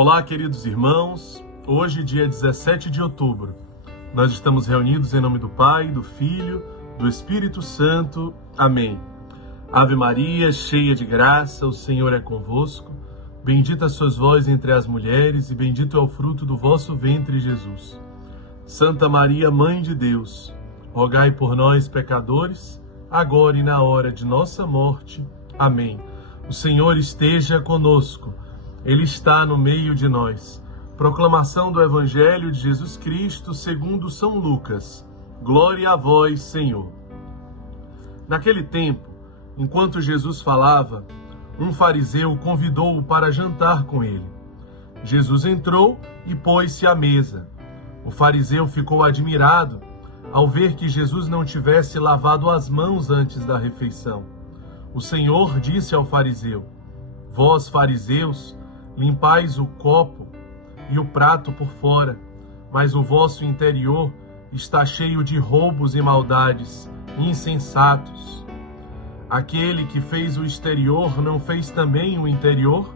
Olá, queridos irmãos. Hoje, dia 17 de outubro, nós estamos reunidos em nome do Pai, do Filho, do Espírito Santo. Amém. Ave Maria, cheia de graça, o Senhor é convosco. Bendita sois vós entre as mulheres e bendito é o fruto do vosso ventre, Jesus. Santa Maria, Mãe de Deus, rogai por nós, pecadores, agora e na hora de nossa morte. Amém. O Senhor esteja conosco. Ele está no meio de nós. Proclamação do Evangelho de Jesus Cristo segundo São Lucas. Glória a vós, Senhor. Naquele tempo, enquanto Jesus falava, um fariseu convidou-o para jantar com ele. Jesus entrou e pôs-se à mesa. O fariseu ficou admirado ao ver que Jesus não tivesse lavado as mãos antes da refeição. O Senhor disse ao fariseu: Vós, fariseus, limpais o copo e o prato por fora, mas o vosso interior está cheio de roubos e maldades, insensatos. Aquele que fez o exterior não fez também o interior?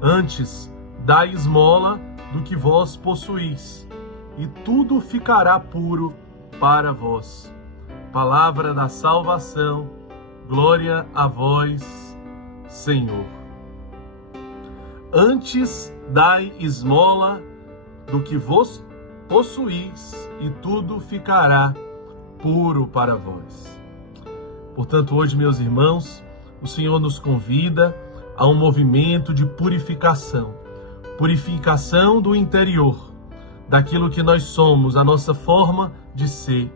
Antes, dai esmola do que vós possuís, e tudo ficará puro para vós. Palavra da salvação, glória a vós, Senhor. Antes dai esmola do que vos possuís, e tudo ficará puro para vós. Portanto, hoje, meus irmãos, o Senhor nos convida a um movimento de purificação. Purificação do interior, daquilo que nós somos, a nossa forma de ser.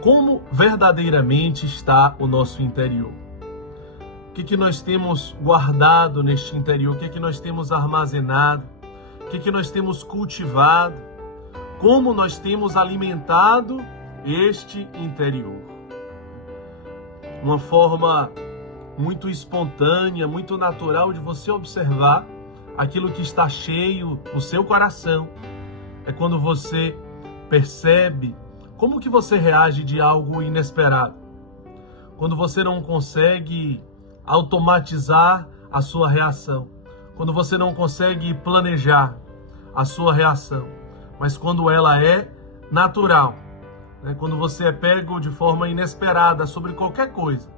Como verdadeiramente está o nosso interior? O que nós temos guardado neste interior? O que nós temos armazenado? O que nós temos cultivado? Como nós temos alimentado este interior? Uma forma muito espontânea, muito natural de você observar aquilo que está cheio no seu coração. É quando você percebe como que você reage de algo inesperado. Quando você não consegue automatizar a sua reação. Quando você não consegue planejar a sua reação. Mas quando ela é natural. Quando você é pego de forma inesperada sobre qualquer coisa.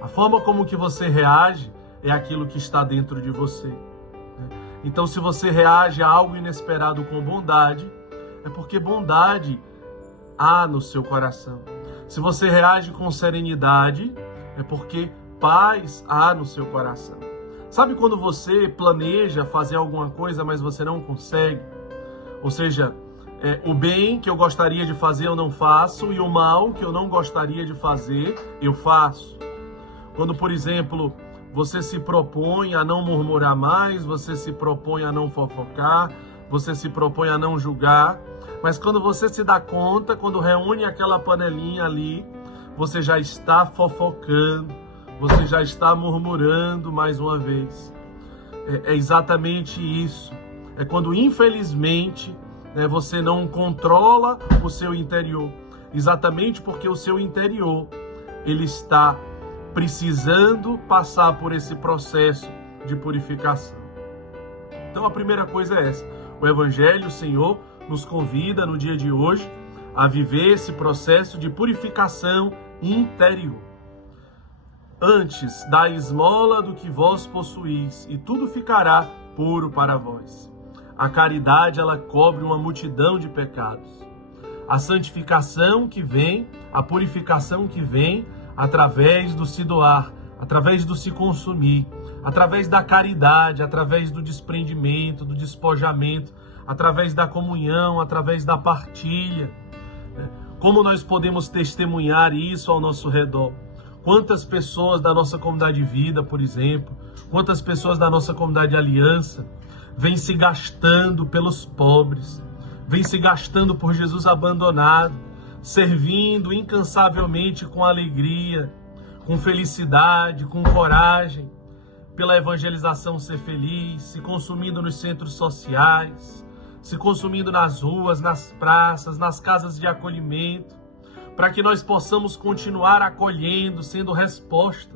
A forma como que você reage é aquilo que está dentro de você. Então, se você reage a algo inesperado com bondade, é porque bondade há no seu coração. Se você reage com serenidade, é porque paz há no seu coração. Sabe quando você planeja fazer alguma coisa, mas você não consegue? Ou seja, o bem que eu gostaria de fazer eu não faço, e o mal que eu não gostaria de fazer eu faço. Quando, por exemplo, você se propõe a não murmurar mais, você se propõe a não fofocar, você se propõe a não julgar, mas quando você se dá conta, quando reúne aquela panelinha ali, você já está fofocando, você já está murmurando mais uma vez. É exatamente isso. É quando, infelizmente, você não controla o seu interior. Exatamente porque o seu interior, ele está precisando passar por esse processo de purificação. Então a primeira coisa é essa. O Evangelho, o Senhor, nos convida no dia de hoje a viver esse processo de purificação interior. Antes, dai esmola do que vós possuís, e tudo ficará puro para vós. A caridade, ela cobre uma multidão de pecados. A santificação que vem, a purificação que vem através do se doar, através do se consumir, através da caridade, através do desprendimento, do despojamento, através da comunhão, através da partilha. Como nós podemos testemunhar isso ao nosso redor? Quantas pessoas da nossa comunidade de vida, por exemplo, quantas pessoas da nossa comunidade de aliança vêm se gastando pelos pobres, vêm se gastando por Jesus abandonado, servindo incansavelmente com alegria, com felicidade, com coragem, pela evangelização ser feliz, se consumindo nos centros sociais, se consumindo nas ruas, nas praças, nas casas de acolhimento, para que nós possamos continuar acolhendo, sendo resposta,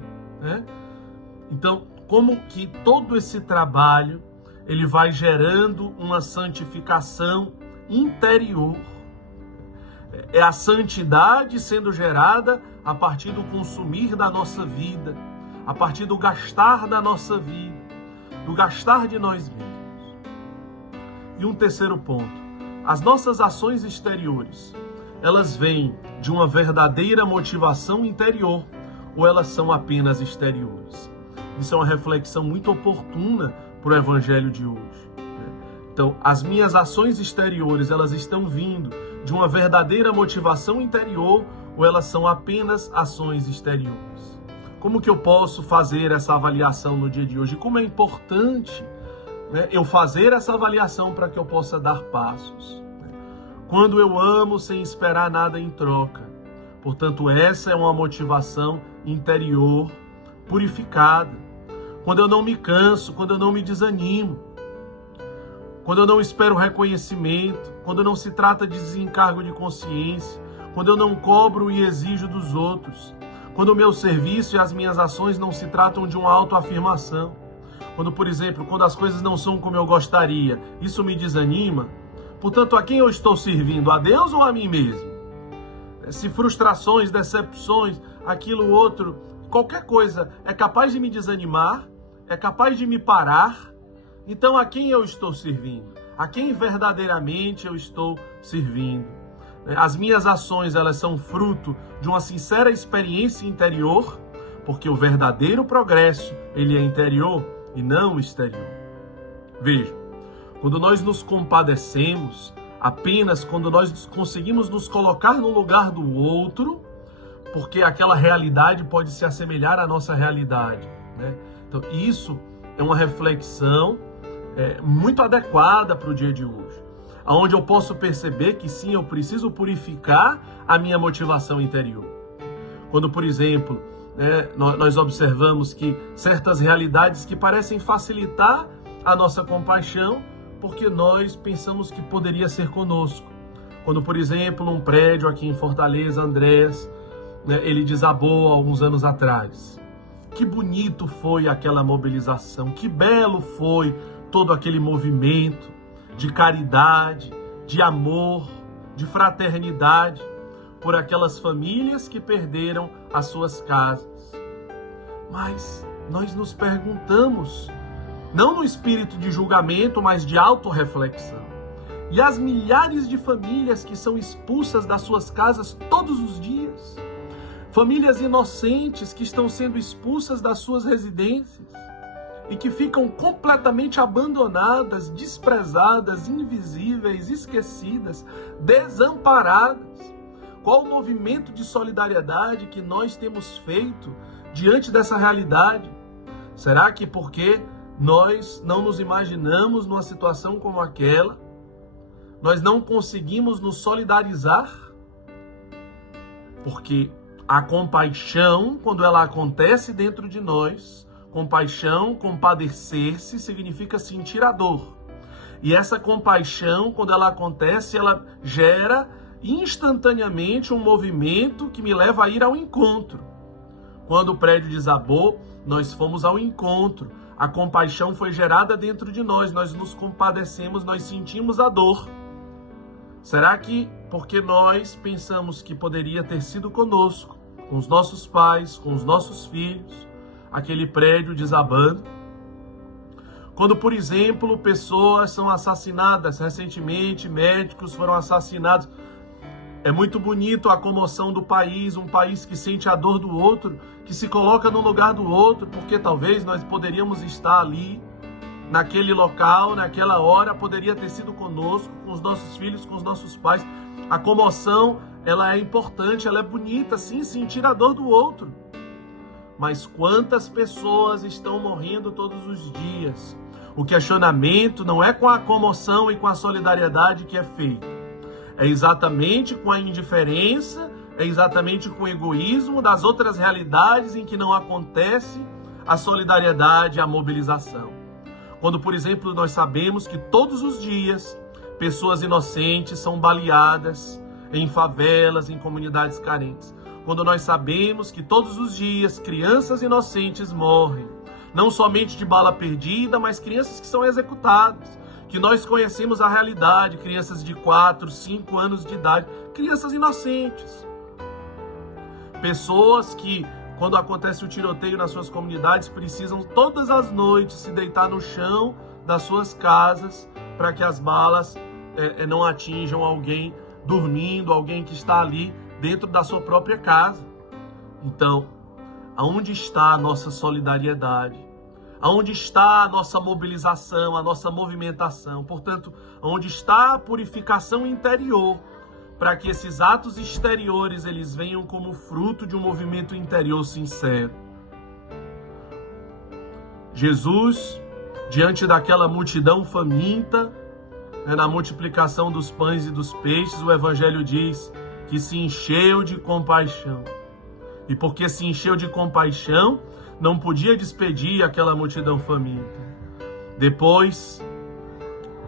Então, como que todo esse trabalho ele vai gerando uma santificação interior. É a santidade sendo gerada a partir do consumir da nossa vida, a partir do gastar da nossa vida, do gastar de nós mesmos. E um terceiro ponto, as nossas ações exteriores, elas vêm de uma verdadeira motivação interior ou elas são apenas exteriores? Isso é uma reflexão muito oportuna para o evangelho de hoje. Então, as minhas ações exteriores, elas estão vindo de uma verdadeira motivação interior ou elas são apenas ações exteriores? Como que eu posso fazer essa avaliação no dia de hoje? Como é importante, eu fazer essa avaliação para que eu possa dar passos. Quando eu amo sem esperar nada em troca. Portanto, essa é uma motivação interior purificada. Quando eu não me canso, quando eu não me desanimo, quando eu não espero reconhecimento, quando não se trata de desencargo de consciência, quando eu não cobro e exijo dos outros, quando o meu serviço e as minhas ações não se tratam de uma autoafirmação, quando, por exemplo, quando as coisas não são como eu gostaria, isso me desanima. Portanto, a quem eu estou servindo? A Deus ou a mim mesmo? Se frustrações, decepções, aquilo outro, qualquer coisa é capaz de me desanimar, é capaz de me parar, então a quem eu estou servindo? A quem verdadeiramente eu estou servindo? As minhas ações, elas são fruto de uma sincera experiência interior, porque o verdadeiro progresso, ele é interior e não exterior. Veja, quando nós nos compadecemos, apenas quando nós conseguimos nos colocar no lugar do outro, porque aquela realidade pode se assemelhar à nossa realidade, Então, isso é uma reflexão muito adequada para o dia de hoje, onde eu posso perceber que sim, eu preciso purificar a minha motivação interior. Quando, por exemplo, nós observamos que certas realidades que parecem facilitar a nossa compaixão, porque nós pensamos que poderia ser conosco. Quando, por exemplo, um prédio aqui em Fortaleza, Andrés, ele desabou há alguns anos atrás. Que bonito foi aquela mobilização, que belo foi todo aquele movimento de caridade, de amor, de fraternidade por aquelas famílias que perderam as suas casas. Mas nós nos perguntamos, não no espírito de julgamento, mas de autorreflexão. E as milhares de famílias que são expulsas das suas casas todos os dias. Famílias inocentes que estão sendo expulsas das suas residências e que ficam completamente abandonadas, desprezadas, invisíveis, esquecidas, desamparadas. Qual o movimento de solidariedade que nós temos feito diante dessa realidade? Será que porque nós não nos imaginamos numa situação como aquela, nós não conseguimos nos solidarizar? Porque a compaixão, quando ela acontece dentro de nós, compaixão, compadecer-se, significa sentir a dor. E essa compaixão, quando ela acontece, ela gera instantaneamente um movimento que me leva a ir ao encontro. Quando o prédio desabou, nós fomos ao encontro. A compaixão foi gerada dentro de nós nos compadecemos, nós sentimos a dor. Será que porque nós pensamos que poderia ter sido conosco, com os nossos pais, com os nossos filhos, aquele prédio desabando? Quando, por exemplo, pessoas são assassinadas, recentemente médicos foram assassinados, é muito bonito a comoção do país, um país que sente a dor do outro, que se coloca no lugar do outro, porque talvez nós poderíamos estar ali, naquele local, naquela hora, poderia ter sido conosco, com os nossos filhos, com os nossos pais. A comoção, ela é importante, ela é bonita, sim, sentir a dor do outro. Mas quantas pessoas estão morrendo todos os dias? O questionamento não é com a comoção e com a solidariedade que é feito. É exatamente com a indiferença, é exatamente com o egoísmo das outras realidades em que não acontece a solidariedade, a mobilização. Quando, por exemplo, nós sabemos que todos os dias pessoas inocentes são baleadas em favelas, em comunidades carentes. Quando nós sabemos que todos os dias crianças inocentes morrem. não somente de bala perdida, mas crianças que são executadas, que nós conhecemos a realidade, crianças de 4, 5 anos de idade, crianças inocentes. Pessoas que, quando acontece o tiroteio nas suas comunidades, precisam todas as noites se deitar no chão das suas casas para que as balas não atinjam alguém dormindo, alguém que está ali dentro da sua própria casa. Então, aonde está a nossa solidariedade? Aonde está a nossa mobilização, a nossa movimentação? Portanto, onde está a purificação interior, para que esses atos exteriores eles venham como fruto de um movimento interior sincero. Jesus, diante daquela multidão faminta, na multiplicação dos pães e dos peixes, o Evangelho diz que se encheu de compaixão. E porque se encheu de compaixão, não podia despedir aquela multidão faminta. Depois,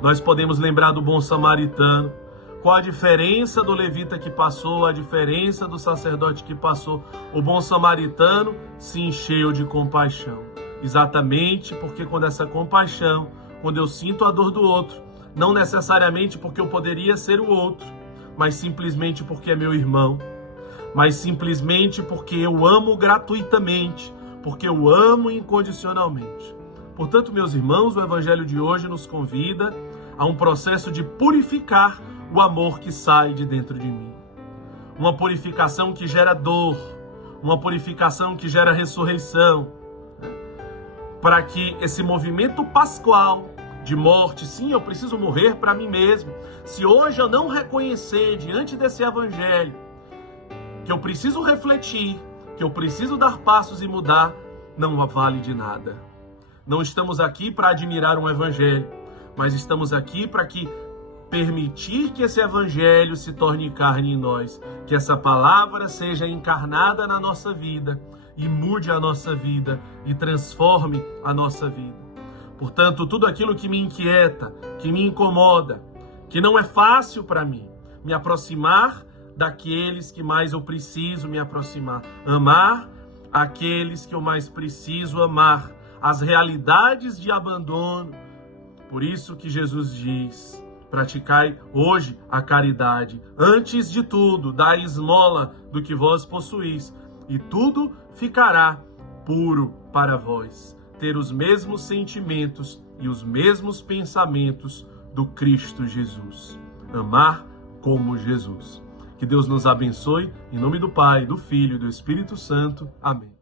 nós podemos lembrar do bom samaritano. Qual a diferença do levita que passou, a diferença do sacerdote que passou? O bom samaritano se encheu de compaixão. Exatamente porque quando essa compaixão, quando eu sinto a dor do outro, não necessariamente porque eu poderia ser o outro, mas simplesmente porque é meu irmão, mas simplesmente porque eu amo gratuitamente, porque eu amo incondicionalmente. Portanto, meus irmãos, o Evangelho de hoje nos convida a um processo de purificar o amor que sai de dentro de mim. Uma purificação que gera dor, uma purificação que gera ressurreição, para que esse movimento pascual de morte, sim, eu preciso morrer para mim mesmo. Se hoje eu não reconhecer diante desse Evangelho que eu preciso refletir, que eu preciso dar passos e mudar, não vale de nada. Não estamos aqui para admirar um Evangelho, mas estamos aqui para permitir que esse Evangelho se torne carne em nós, que essa palavra seja encarnada na nossa vida e mude a nossa vida e transforme a nossa vida. Portanto, tudo aquilo que me inquieta, que me incomoda, que não é fácil para mim, me aproximar daqueles que mais eu preciso me aproximar, amar aqueles que eu mais preciso amar, as realidades de abandono. Por isso que Jesus diz: praticai hoje a caridade. Antes de tudo, dai esmola do que vós possuís, e tudo ficará puro para vós. Ter os mesmos sentimentos e os mesmos pensamentos do Cristo Jesus. Amar como Jesus. Que Deus nos abençoe, em nome do Pai, do Filho e do Espírito Santo. Amém.